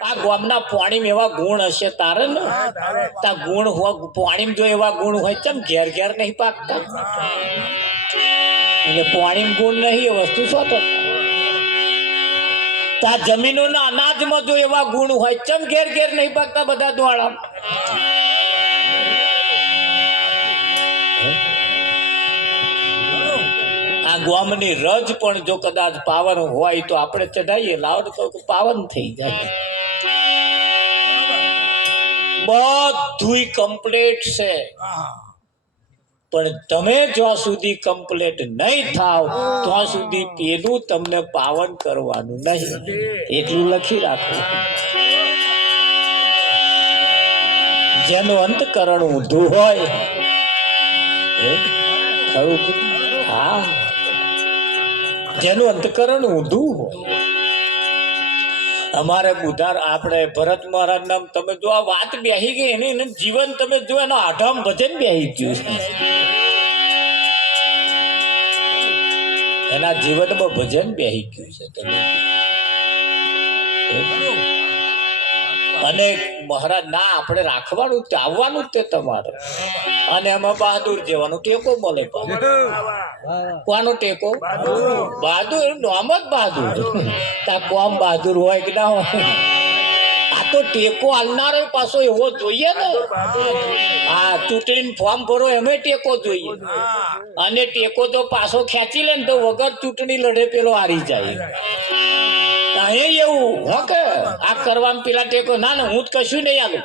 આ ગામના પાણીમાં એવા ગુણ હશે તારે ને તા ગુણ હોય પાણીમાં જો એવા ગુણ હોય ચમ ઘેર ઘેર નહીં પાકતા એટલે પાણીમાં ગુણ નહીં એ વસ્તુ શું તો તા જમીનોના અનાજમાં જો એવા ગુણ હોય ચમ ઘેર ઘેર નહીં પાકતા બધા દ્વાળા આ ગામની રજ પણ જો કદાચ પાવન હોય તો આપણે ચઢાઈએ લાવ તો પાવન થઈ જાય બધું કમ્પ્લીટ છે પણ તમે જ્યાં સુધી કમ્પ્લીટ નહીં થાવ ત્યાં સુધી પેલું તમને પાવન કરવાનું નહીં એટલું લખી રાખવું જેનું અંતકરણ ઊંધું હોય ખરું હા જેનું અંતકરણ ઊંધું હોય અમારે બુધાર આપણે ભરત મહારાજ નામ તમે જો આ વાત બેહી ગઈ એને જીવન તમે જો એનો આઠમ ભજન બેહી ગયું એના જીવનમાં ભજન બેહી ગયું છે તમે અને મહારાજ ના આપણે રાખવાનું આવવાનું જ તે તમારે અને એમાં બહાદુર જેવાનો ટેકો મળે કોનો ટેકો બહાદુર નામ જ બહાદુર તા કોમ બહાદુર હોય કે ના હોય આ તો ટેકો આલનારો પાછો એવો જોઈએ ને હા ચૂંટણી ફોર્મ ભરો એમે ટેકો જોઈએ અને ટેકો તો પાછો ખેંચી લે ને તો વગર ચૂંટણી લડે પેલો હારી જાય એવું હો કે આ કરવાનું પેલા ટેકો ના ને હું જ કશું નહીં આલું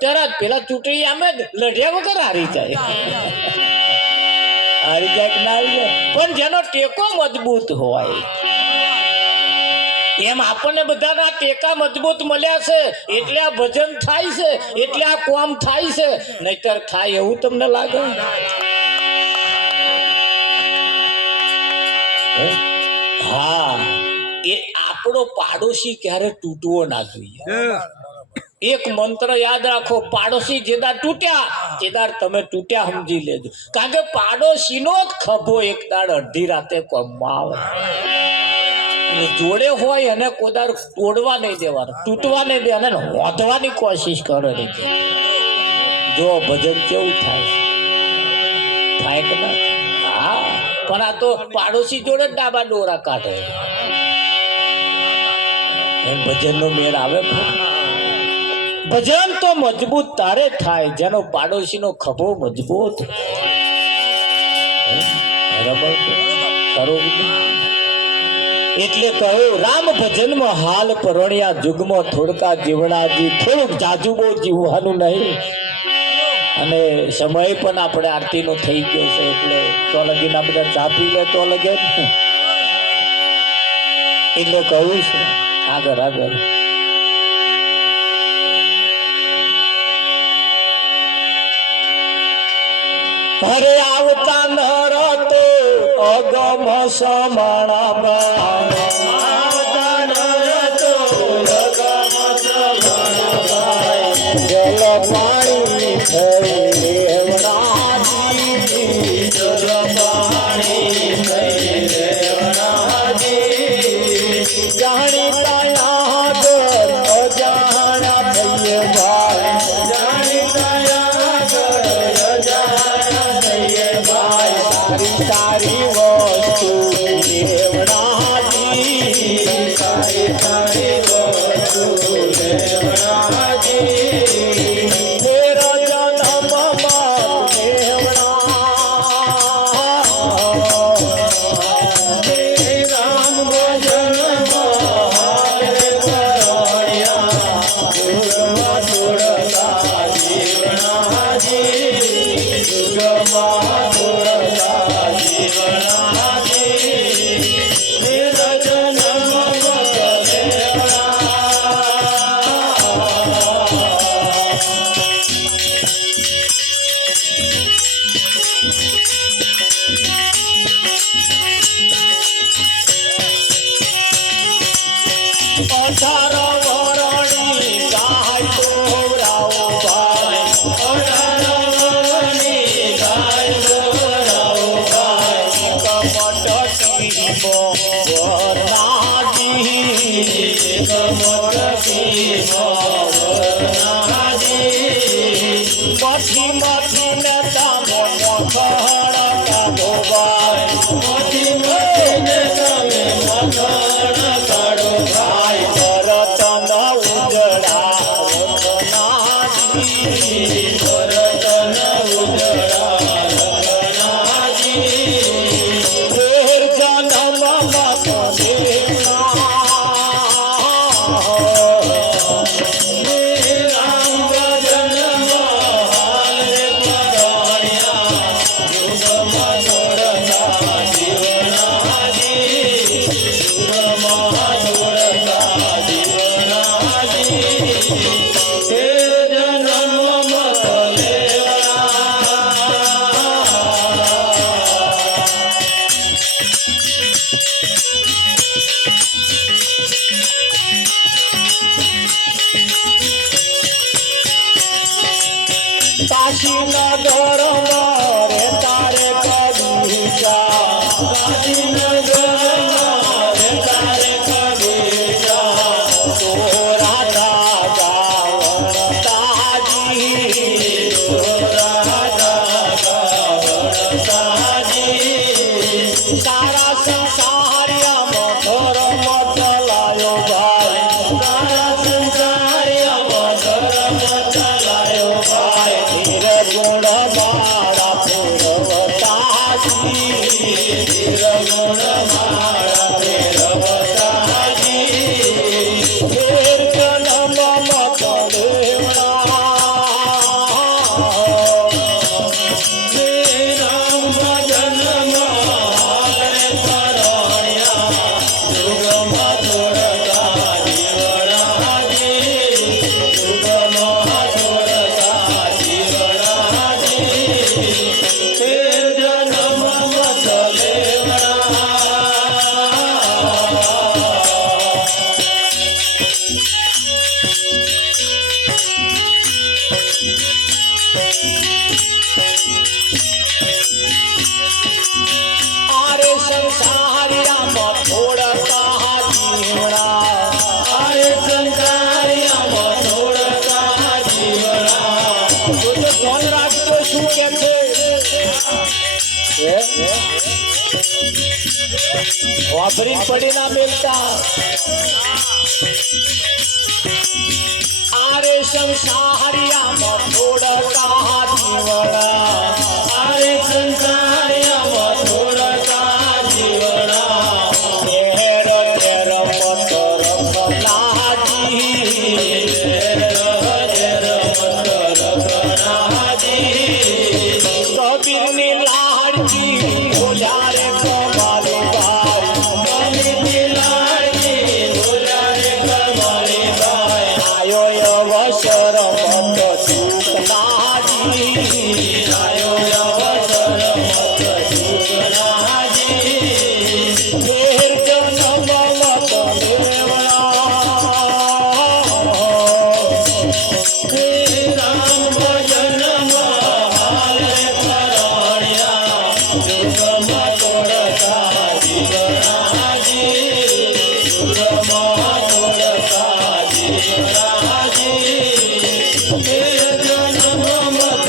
તરત પેલા ચૂંટણી આમે લડ્યા વગર હારી જાય હારી જાય કે ના હારી જાય પણ જેનો ટેકો મજબૂત હોય એમ આપણને બધાના ટેકા મજબૂત મળ્યા છે એટલે આ ભજન થાય છે એટલે આ કોમ થાય છે નહીતર થાય એવું તમને લાગે હા એ આપણો પાડોશી ક્યારે તૂટવો ના જોઈએ એક મંત્ર યાદ રાખો પાડોશી જેદાર તૂટ્યા જેદાર તમે તૂટ્યા સમજી લેજો કારણ કે પાડોશીનો જ ખભો એક દાડ અડધી રાતે કોમમાં આવે જોડે હોય અને કોદાર તોડવા નહીં દેવાનું તૂટવા નહીં દે અને હોધવાની કોશિશ કરો જો ભજન કેવું થાય કે ના હા પણ આ તો પાડોશી જોડે ડાબા ડોરા કાઢે ભજન નો મેળ આવે ભજન તો મજબૂત તારે થાય જેનો પાડોશી નો ખભો મજબૂત એટલે કહ્યું રામ ભજન માં હાલ પરણ્યા જુગમાં થોડકા જીવણાજી થોડુંક જાજુ બહુ જીવવાનું નહીં અને સમય પણ આપણે આરતી નો થઈ ગયો છે એટલે તો લગીને આ બધા ચા પી લે તો લગે એટલે કહ્યું છે આગળ આગળ અરે આવતા નર તો અગમ સમણા જલ પાણી તારી વસ્તુ કાશી નગર રે તારે કબીજા કાશી નગર રે તારે કબીજા તો રાધા ગાવણ તાજી તો રાધા ગાવણ તાજી સારા સંસારિયામાં ધર્મ ચલાયો ભાઈ સારા સંસારિયામાં ધર્મ ચલાયો ભાઈ ધીરે ગુણ મારા ફેરવતાજી ધીરે ગુણ મારા ફેરવતાજી ફેર જન્મ મત દેવણા રામ ભજન મારે પરણ્યા યુગમાં જોડતા જીવણાજી યુગમાં જોડતા જીવણાજી ફેર જન્મ મત લેવણા આરે સંસારિયામાં થોડતા જીવણા આરે સંસારિયામાં થોડતા જીવણા તો ધન રાખતો શું કે છે વાપરી પડી ના મેલતા આરે સંસારિયામાં થોડતા જીવણા આરે સંસારિયામાં થોડતા જીવણા તેર તેર મત રખનાજી તેર મત રખનાજી કબીરની લાડકી બોલ્યા રે કમાલી ભાઈ કબીરની લાડકી બોલ્યા રે કમાલી ભાઈ આયો અવસર મત ચૂકનાજી આયો અવસર મત ચૂકનાજી ફેર જન્મ મત લેવણા રામ ભજન મારે પરણ્યા યુગમાં જોડતા જીવણાજી યુગમાં જોડતા જીવણાજી ફેર જન્મ મત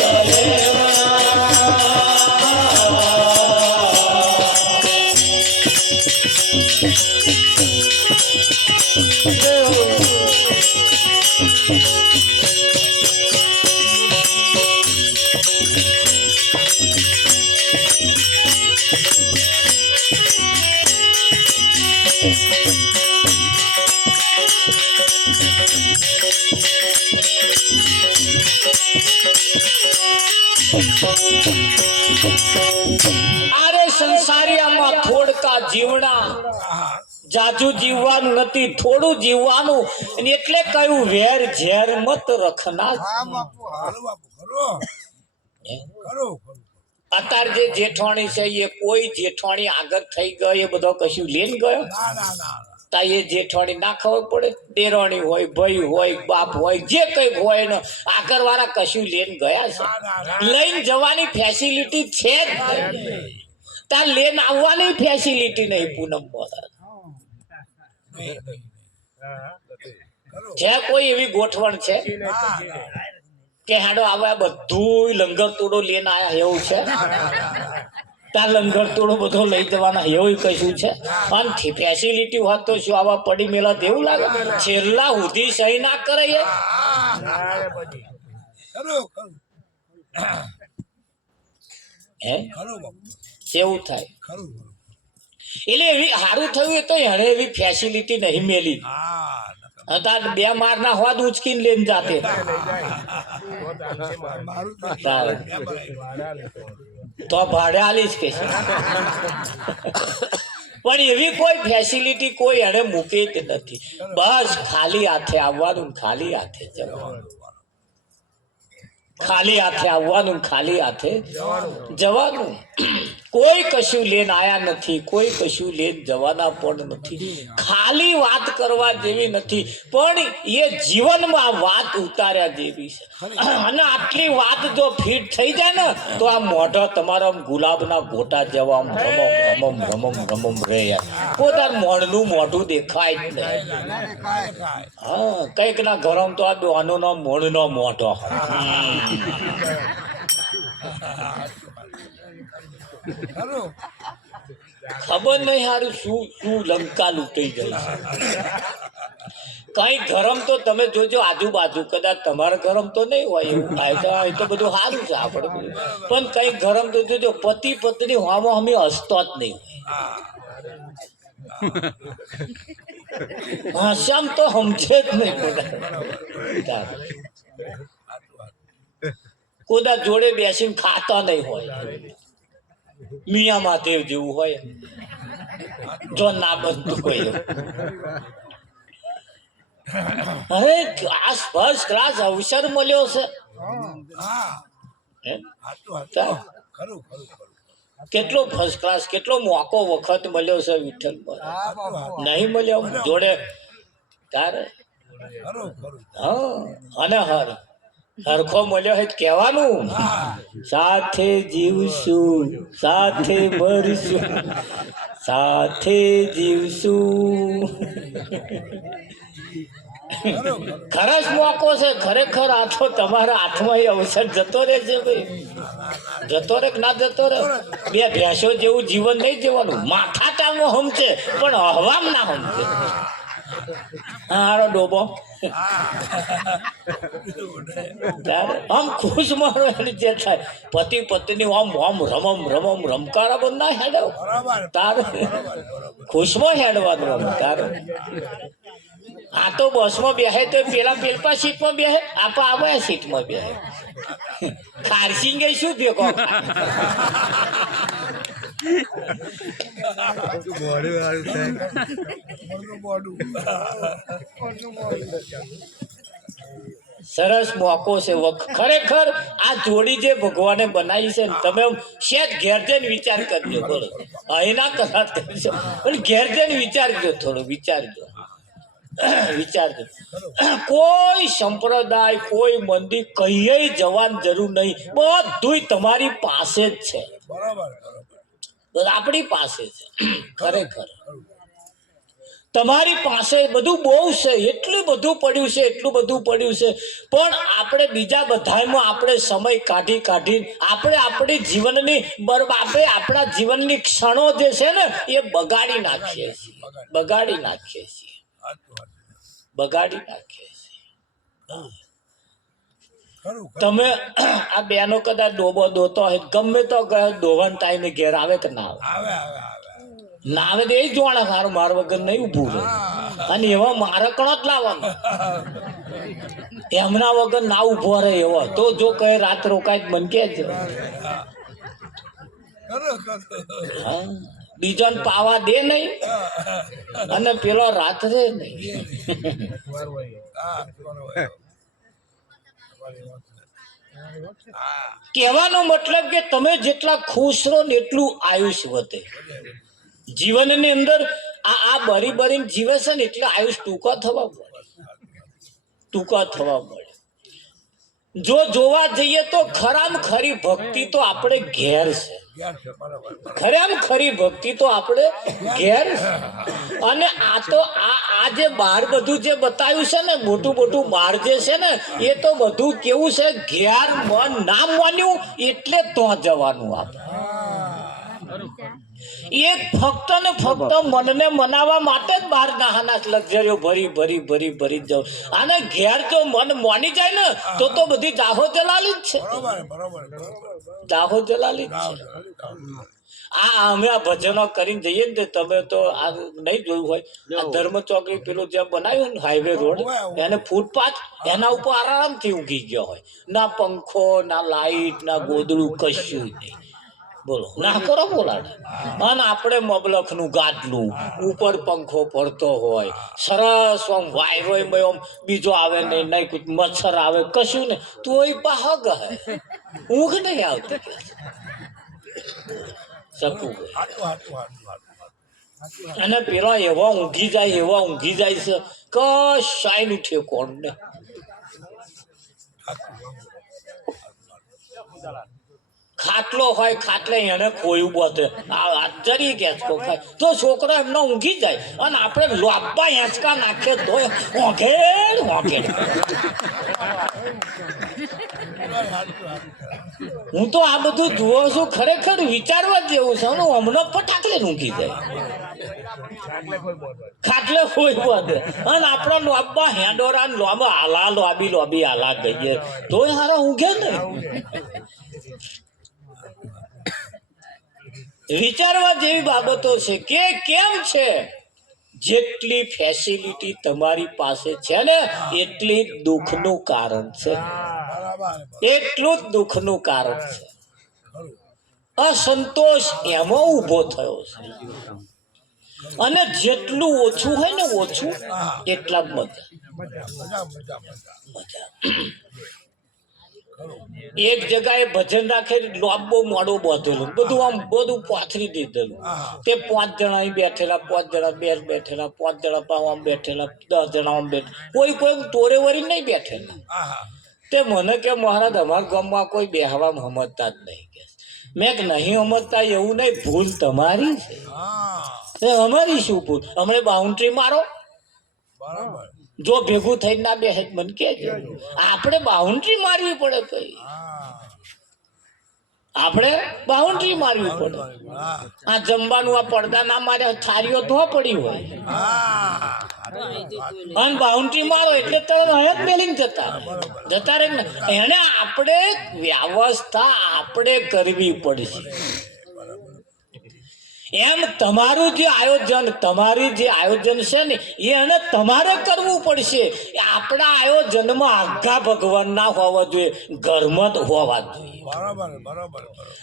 આરે સંસારિયામાં થોડકા જીવણા જાજુ જીવવાનું નથી થોડું જીવવાનું અને એટલે કયું વેર ઝેર મત રખના અત્યારે જે જેઠવાણી છે એ કોઈ જેઠવાણી આગળ થઈ ગઈ એ બધો કશું લઈને ગયો તા એ જેઠવાણી ના ખબર પડે દેરાણી હોય ભાઈ હોય બાપ હોય જે કઈ હોય ને આગળ વાળા કશું લઈને ગયા છે લઈને જવાની ફેસિલિટી છે જ નહીં તાર લઈને આવવાની ફેસિલિટી નહીં પૂનમ છે કોઈ એવી ગોઠવણ છે કે હાડો આવા બધું લંગર તોડો લઈને આયા એવું છે તાર લંગર તોડો બધો લઈ જવાના એવું કશું છે અને ફેસિલિટી હોત તો શું આવા પડી મેલા દેવું લાગે છેલ્લા સુધી સહી ના કરે એવું થાય એટલે એવી સારું થયું તો એને એવી ફેસિલિટી નહીં મેલી તાર બે માર ના હોદ ઉચકીને લઈને જાતે તો ભાડે આલીશ કે છે પણ એવી કોઈ ફેસિલિટી કોઈ એને મૂકી જ નથી. બસ ખાલી હાથે આવવાનું, ખાલી હાથે જવાનું, ખાલી હાથે આવવાનું, ખાલી હાથે જવાનું. કોઈ કશું લઈને આયા નથી, કોઈ કશું લઈને જવાના પણ નથી. ખાલી વાત કરવા જેવી નથી, પણ એ જીવનમાં વાત ઉતાર્યા જેવી છે. અને આટલી વાત જો ફિટ થઈ જાય ને તો આ મોઢા તમારા ગુલાબના ગોટા જેવા આમ રમમ રમમ રમમ રમમ રહે યાર. પોતાર મોઢનું મોઢું દેખાય જ નહીં. હા, કઈક ના ગરમ તો આ દોનો નો મોઢનો મોઢો. ખબર નહીં હારું શું શું લંકા લૂંટાઈ જાય છે. કઈ ગરમ તો તમે જોજો આજુબાજુ, કદાચ તમારે ગરમ તો નહીં હોય એવું થાય તો બધું સારું છે આપણે બધું. પણ કઈ ગરમ તો જોજો પતિ પત્ની હોવામાં અમે હસતો જ નહીં હોય. હસમ તો સમજે જ નહીં કોદા જોડે બેસીને ખાતા નહીં હોય. મિયા મહાદેવ જેવું હોય જો ના બનતું કોઈ. અરે આ ફર્સ્ટ ક્લાસ અવસર મળ્યો છે. કેટલો ફર્સ્ટ ક્લાસ, કેટલો મોકો વખત મળ્યો છે વિઠ્ઠલ પર. નહીં મળ્યો જોડે તારે. હા, અને હરખો મળ્યો હોય કહેવાનું, સાથે જીવશું સાથે મરશું સાથે જીવશું. ખરસ મોકો છે ખરેખર. આ તો તમારા હાથમાં એ અવસર જતો રહે છે ભાઈ. જતો રે ના જતો રે. બે ભેંસો જેવું જીવન નહીં જીવવાનું. માથા ટાંગો હમશે પણ હવામ ના હમશે. હારો ડોબો આમ ખુશ મારો જે થાય. પતિ પત્ની આમ આમ રમમ રમમ રમકારા બંધ ના હેડવ તારે. ખુશમાં હેડવાનું તારે. આ તો બસમાં બેસે તો પેલા પેલપા સીટમાં બેસે, આપા આ સીટમાં બેસે. ખારસી ગઈ શું ભેગો. સરસ મોકો છે ખરેખર. આ જોડી જે ભગવાને બનાવી છે ને, તમે શેઠ ઘેર જઈને વિચાર કરજો. બોલો અહીં ના કરાર કરજો પણ ઘેર જઈને વિચારજો, થોડો વિચારજો. વિચારજો. કોઈ સંપ્રદાય કોઈ મંદિર કહીએ જવાની જરૂર નહીં. બધું તમારી પાસે જ છે. આપણી પાસે છે ખરેખર. તમારી પાસે બધું બહુ છે. એટલું બધું પડ્યું છે, એટલું બધું પડ્યું છે. પણ આપણે બીજા બધામાં આપણે સમય કાઢી આપણે આપણી જીવનની આપણે આપણા જીવનની ક્ષણો જે છે ને એ બગાડી નાખીએ છીએ. બગાડી નાખીએ છીએ. તમે આ બેનો કદાચ ડોબો દોતો હોય, ગમે તો દોવાના ટાઈમે ઘેર આવે કે ના આવે? ના આવે તો એ જોવાના સારું માર વગર નહીં ઉભું રહે. અને એવા મારકણો જ લાવવાનો. એમના વગર ના ઉભો રહે એવો તો જો કહે રાત રોકાય મન કે છે. બીજાને પાવા દે નહીં અને પેલો રાત્રે નહીં. કહેવાનો મતલબ કે તમે જેટલા ખુશ રહો ને એટલું આયુષ્ય વધે. જીવનની અંદર આ બરી બરીને જીવે છે ને એટલે આયુષ ટૂંકા થવા મળે. જો જોવા જઈએ તો ખરામ ખરી ભક્તિ તો આપણે ઘેર છે. ખરેમ ખરી ભક્તિ તો આપણે ઘેર. અને આ તો આ જે બહાર બધું જે બતાવ્યું છે ને, મોટું મોટું બહાર જે છે ને, એ તો બધું કેવું છે, ઘેર મન ના માન્યું એટલે તો જવાનું. આપણે એક ફક્ત ને ફક્ત મનને મનાવવા માટે જ બહાર નાના લક્ઝરીઓ ભરી જવું. અને ઘેર જો મન માની જાય ને તો બધી દાહો જલાલી જ છે. દાહો જલાલી જ છે. અમે આ ભજનો કરીને જઈએ ને, તમે તો આ નહીં જોયું હોય, આ ધર્મ ચોકડી પેલું જ્યાં બનાવ્યું ને હાઈવે રોડ, એને ફૂટપાથ, એના ઉપર આરામથી ઊંઘી ગયો હોય. ના પંખો, ના લાઈટ, ના ગોદડું, કશું નહીં. બોલો ના કરો બોલાડે. અને આપણે મબલખનું ગાદલું ઉપર પંખો પડતો હોય સરસ આમ વાયરો આમ બીજો આવે નહીં નહીં કોઈ મચ્છર આવે કશું નહીં તોય પાહગ હે ઊંઘ નહીં આવતી કે શકું અને પેલા એવા ઊંઘી જાય છે કશાય નું ઠેકોણ ને ખાટલો હોય ખાટલે એને ખોયું બધે જરી ગેસકો ખાય તો છોકરા એમનો ઊંઘી જાય અને આપણે લોબા હેંચકા નાખીએ તો ઓઘેડ હું તો આ બધું જુઓ છું ખરેખર વિચારવા જ જેવું છે હમણાં ફટાકલે ઊંઘી જાય ખાટલે ખોઈ બધે અને આપણા લોબા હેંડોરા લોબા હાલા લોબી હાલા ગઈએ તોય હારા ઊંઘે ને વિચારવા જેવી બાબતો છે કે કેમ છે જેટલી ફેસિલિટી તમારી પાસે છે ને એટલી દુઃખનું કારણ છે એટલું જ દુઃખનું કારણ છે અસંતોષ એમાં ઊભો થયો છે અને જેટલું ઓછું હોય ને ઓછું એટલા જ મજા એક જગ્યાએ ભજન રાખે લોબો મોડો બાંધેલું બધું પાથરી દીધેલું તે 5 જણા અહીં બેઠેલા 5 જણા બેઠેલા 5 જણા આમ બેઠેલા 10 જણા આમ બેઠેલા કોઈ તોરે વરી નહીં બેઠેલા તે મને કે મહારાજ અમારા ગામમાં કોઈ બેહવામાં સમજતા જ નહીં કે મેં નહીં સમજતા એવું નહીં ભૂલ તમારી છે અમારી શું ભૂલ હમણે બાઉન્ડ્રી મારો બરાબર જો ભેગું થઈને ના બે મને કહેજો આપણે બાઉન્ડ્રી મારવી પડે કઈ આપણે બાઉન્ડ્રી મારવી પડે આ જમવાનું આ પડદા ના મારે થારીઓ ધો પડી હોય અને બાઉન્ડ્રી મારો એટલે તમે હયાત મેલીને જતા રહે ને એને આપણે વ્યવસ્થા આપણે કરવી પડશે એમ તમારું જે આયોજન તમારી જે આયોજન છે ને એને તમારે કરવું પડશે આપણા આયોજનમાં આખા ભગવાન ના હોવા જોઈએ ઘરમાં જ હોવા જોઈએ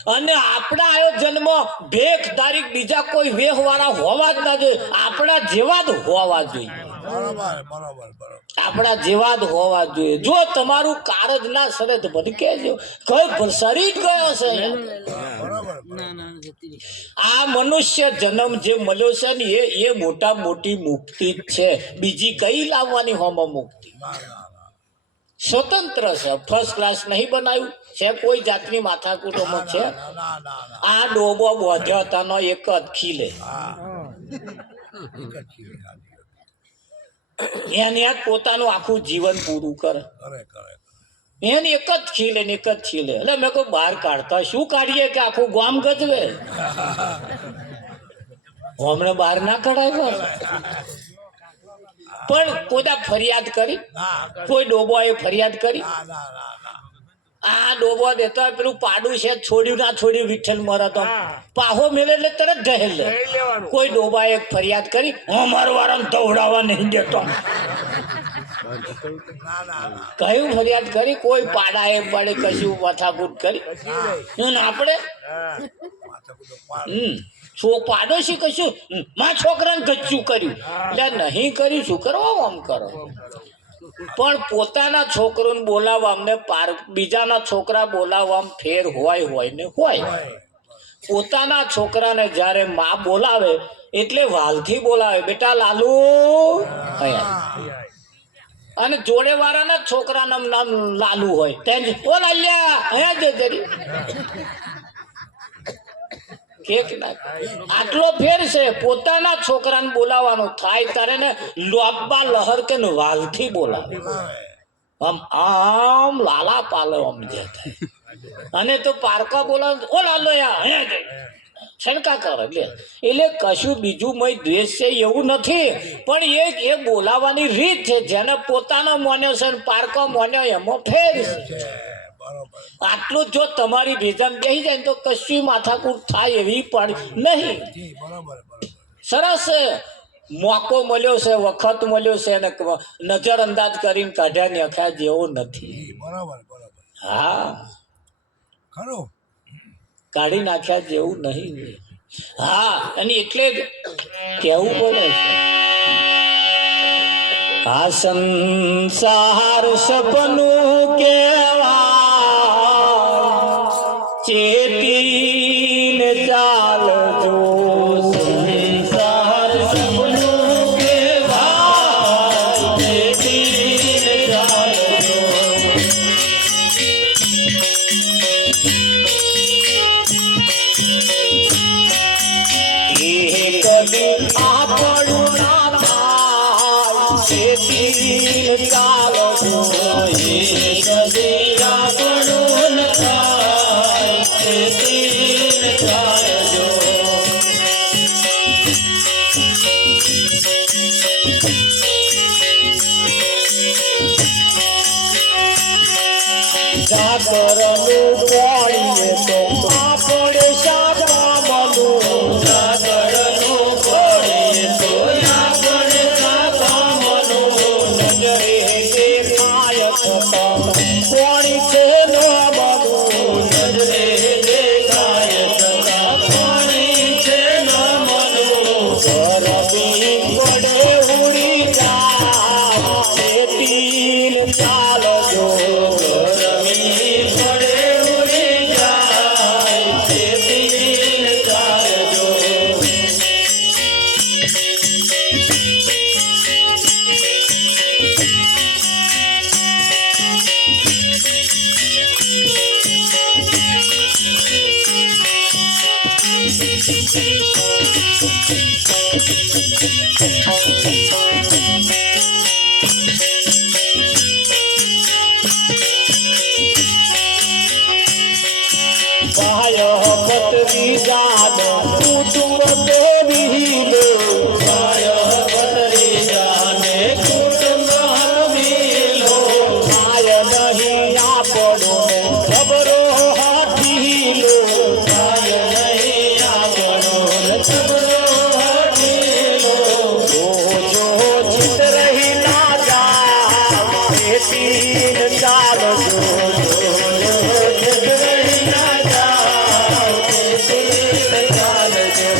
અને આપણા આયોજનમાં ભેખ તારીખ બીજા કોઈ વેહ વાળા હોવા જ ના જોઈએ આપણા જેવા જ હોવા જોઈએ આપણા જેવા જ હોવા જોઈએ જો તમારું કારજ ના સરે તો મને કહેજો કઈ શરીર ગયો છે આ મનુષ્ય જન્મ જે મળ્યો છે ને એ મોટા મોટી મુક્તિ જ છે બીજી કઈ લાવવાની હોમાં મુક્તિ સ્વતંત્ર છે ફર્સ્ટ ક્લાસ નહીં બનાવ્યું છે કોઈ જાતની માથાકૂટોમાં છે આ ડોબો બોધ્યો હતાનો એક જ ખીલે એને પોતાનું આખું જીવન પૂરું કરે એને એક જ ખીલે ને એક જ ખીલે એટલે મેં કોઈ બહાર કાઢતા શું કાઢીએ કે આખું ગામ ગજવે હમણાં બહાર ના કઢાય પણ કોઈ ફરિયાદ કરી કોઈ ડોબોએ ફરિયાદ કરી આ ડોબો દેતો પેલું પાડું છે છોડ્યું ના છોડ્યું વિઠ્ઠલ મરત પાહો મેલે એટલે તરત જહેલ લે કોઈ ડોબાએ ફરિયાદ કરી અમાર વાળાને દોડાવવા નહીં દેતો કયું ફરિયાદ કરી કોઈ પાડાએ પડે કશું માથાકૂટ કરી આપણે પાડોશી કશું માં છોકરાને ગચ્ચું કર્યું એટલે નહીં કર્યું શું કરવા આમ કરો પણ પોતાના છોકરોને બોલાવવા અમને બીજાના છોકરા બોલાવવા ફેર હોય ને હોય પોતાના છોકરાને જ્યારે માં બોલાવે એટલે વાલથી બોલાવે બેટા લાલુ અને જોડે વાળાના છોકરાનું નામ લાલુ હોય તેમ ઓ લાલ્યા અહીંયા જરી આટલો ફેર છે પોતાના છોકરાને બોલાવવાનો થાય ત્યારે ને લોબા લહર કે વાલથી બોલાવે આમ લાલા પાલો આમ જે થાય અને તો પારકા બોલાવે ઓ લાલો છણકા કરે એટલે કશું બીજું મય દ્વેષ છે એવું નથી પણ એ બોલાવાની રીત છે જેને પોતાનો મોન્યો છે પારકો મોન્યો એમાં ફેર છે આટલું જો તમારી ભેજામ બેસી જાય તો કશું માથાકૂટ થાય એવી પણ નહીં સરસ મોકો મળ્યો છે વખત મળ્યો છે અને નજર અંદાજ કરીને કાઢ્યા નખ્યા જેવો નથી હા ખરું કાઢી નાખ્યા જેવું નહીં. હા, અને એટલે જ કહેવું પડે છે, આ સંસાર સપનું કેવા ચેતીને ચાલજો. સંસાર સપનું કેવા ચેતીને ચાલજો. એક દી આપણું ના થાય ચેતીને ચાલજો. એક દી આપણું ન થાય ચેતીને ચાલજો. જાગરનું પાણીએ તો આપણે શાકામનું. જાગરનું પાણીએ તો આપણે શાકામનું. નજરે દેખાય છતાં પાણી છે ન મનું. નજરે દેખાય છતાં પાણી છે ન મનું. ગરમી પડે ઉડી જાય ચેતીને ચાલજો. ગરમી પડે ઉડી જાય ચેતીને ચાલજો. ભાય પતરી જાન કુટુંબ દેવીલો. ભાય પતરી જાને કુટુંબ હરવીલો. ભાય નહીં આપણો ખબરો હાથીલો. ભાય નહીં આપણો ખબરો હાથીલો. જો જીત રહી ના જા ચેતીને ચાલજો. જીત રહી ના જા ચેતીને ચાલજો.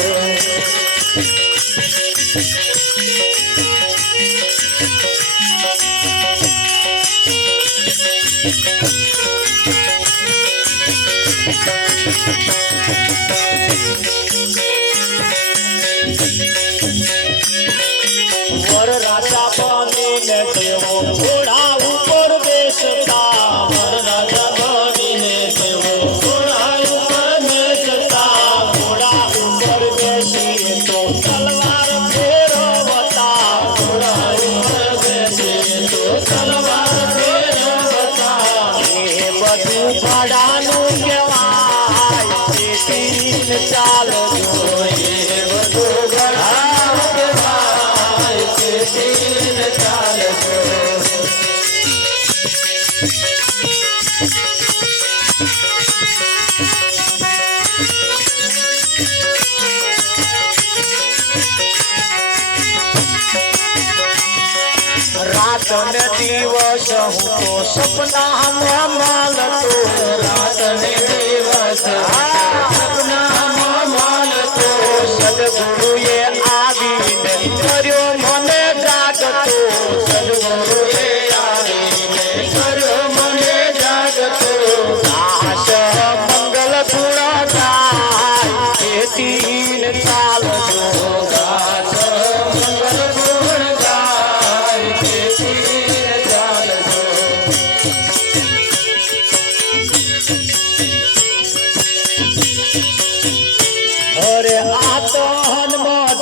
વર રાજા બનીને જેવો ઘોડા ઉપર બેસતા. વર રાજા બનીને જેવો ઘોડા ઉપર બેસતા. ઘોડા ઉપર બેસીએ તો તલવાર ફેરવતા. ઘોડા ઉપર બેસીએ તો તલવાર ફેરવતા. એ બધું ભાડાનું કહેવાય ચેતીને ચાલજો. એ બધું ભાડાનું કહેવાય ચેતીને ચાલજો. રાત ને દિવસ હું તો સપનામાં માલતો. રાત ને દિવસ સપનામાં માલતો. સદગુરુએ આવીને કર્યો મને જાગતો. સદગુરુએ આવીને કર્યો મને જાગતો. દાસ મંગલ ગુણ ગાય ચેતીને ચાલજો. દાસ મંગલ ગુણ ગાય ચેતીને ચાલજો. અરે આ તો હનુમાન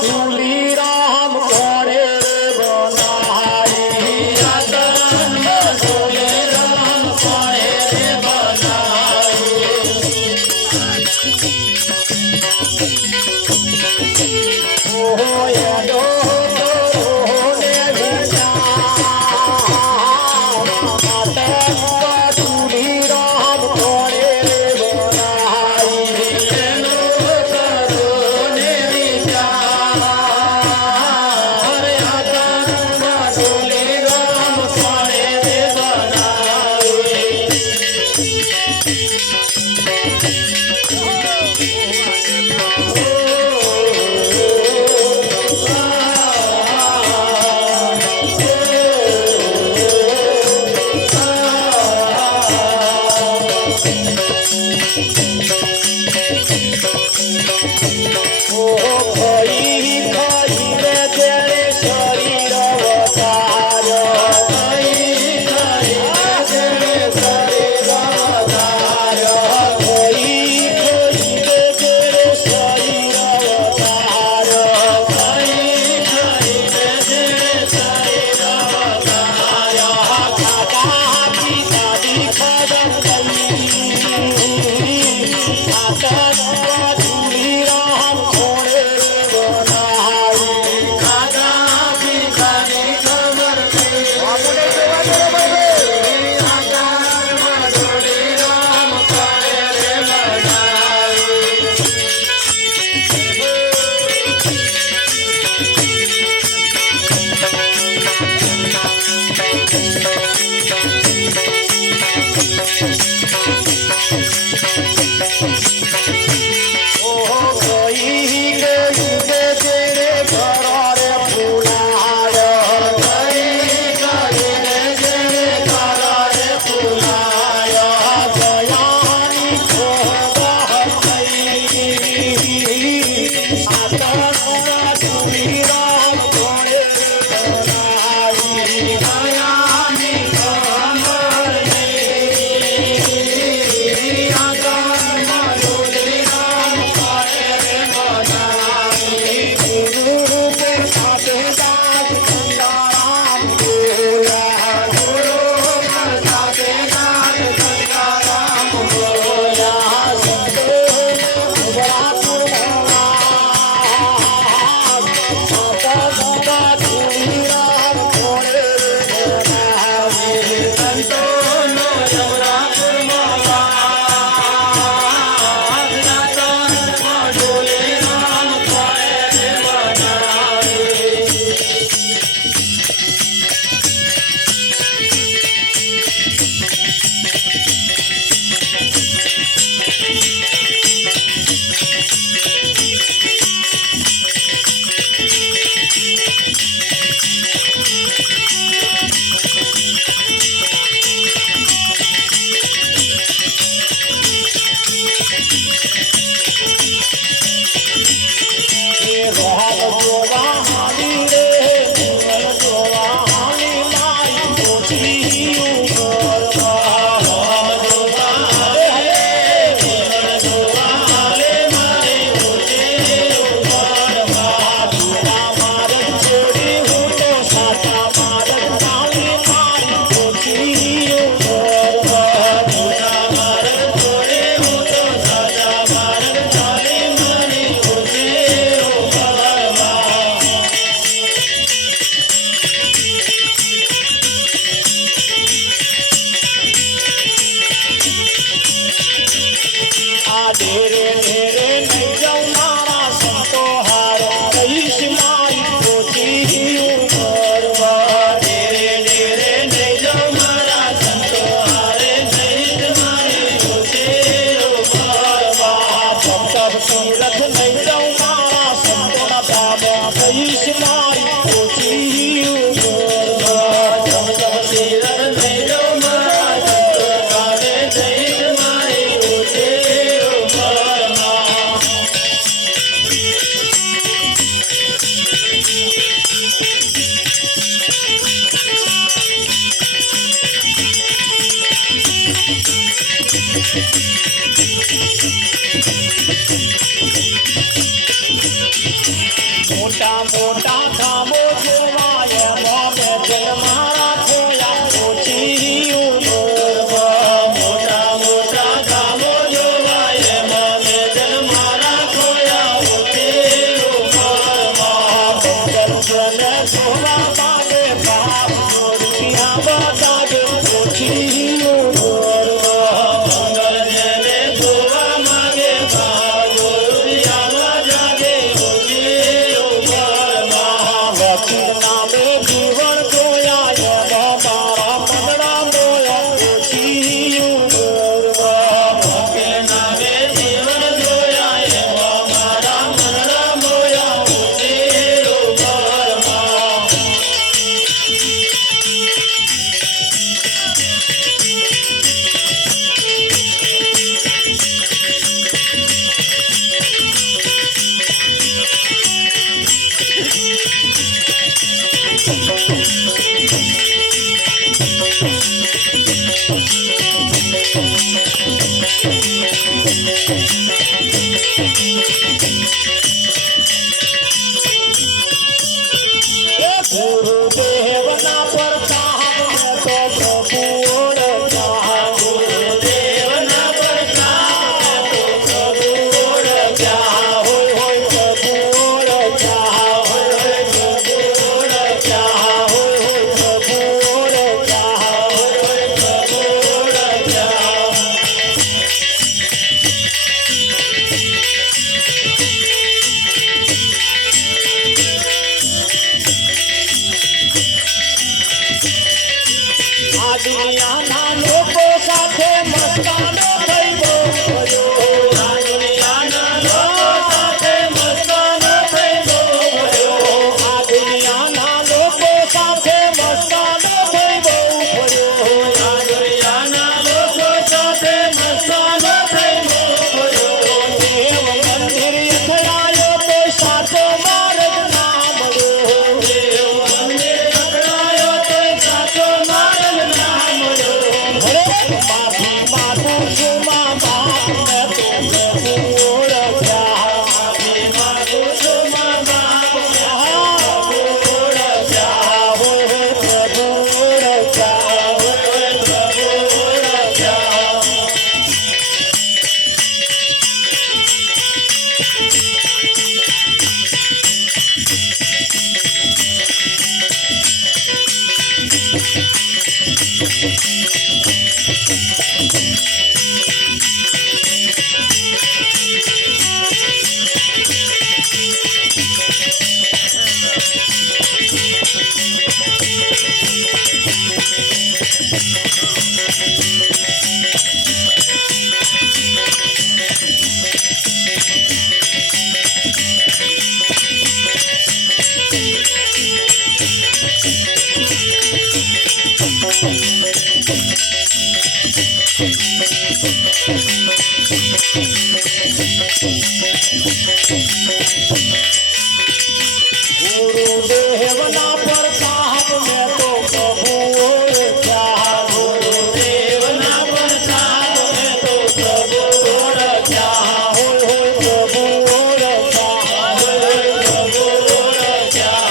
મોટા મોટા ધામો જોવાય મોમે જન્મારા થયા ઓછી ઉંમરમાં. મોટા મોટા ધામો જોવાય મોમે જન્મારા થયા ઓછી ઉંમરમાં. દર્શન જોવા માટે બાપ રૂપિયા બતાવે ઓછી ઉંમરમાં. મંગલ જેને જોવા માંગે બાપ રૂપિયામાં જાગે ઓછી ઉંમરમાં. વકીલ નામે જીવન જોયા એમાં મારા પગડા મોયા ઓછી ઉંમરમાં. વકીલ નામે જીવન જોયા એમાં મારા પગડા મોયા ઓછી ઉંમરમાં. ગુરુદેવના પર કામ તો દુનિયાના લોકો સાથે મસ્તાનો થઈ બહુ ફર્યો. આ દુનિયાના લોકો સાથે મસ્તાનો થઈ બહુ ફર્યો. આ દુનિયાના લોકો સાથે મસ્તાનો થઈ બહુ ફર્યો. આ દુનિયાના લોકો સાથે મસ્તાનો થઈ બહુ ફર્યો. દેવ મંદિર અથડાયો તો સાચો માર્ગ ના મળ્યો. દેવ મંદિર અથડાયો તો સાચો માર્ગ ના મળ્યો. હરે માફી માંગુ છું મા બાપ ને તું પ્રભુ ઓળખ્યા. માફી માંગુ છું મા બાપ ને પ્રભુ ઓળખ્યા. હોય પ્રભુ ઓળખ્યા. હોય પ્રભુ ઓળખ્યા. ગુરુદેવના પ્રતાપ મેં તો પ્રભુ ઓળખ્યા. ગુરુદેવના પ્રતાપ મેં તો પ્રભુ ઓળખ્યા. હોય પ્રભુ ઓળખ્યા. હોય પ્રભુ ઓળખ્યા.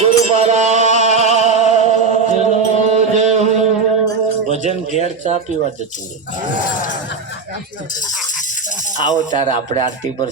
ગુરુ મહારાજ ભજન ઘેર ચા પીવા જતું. આવો તારે આપણે આરતી પર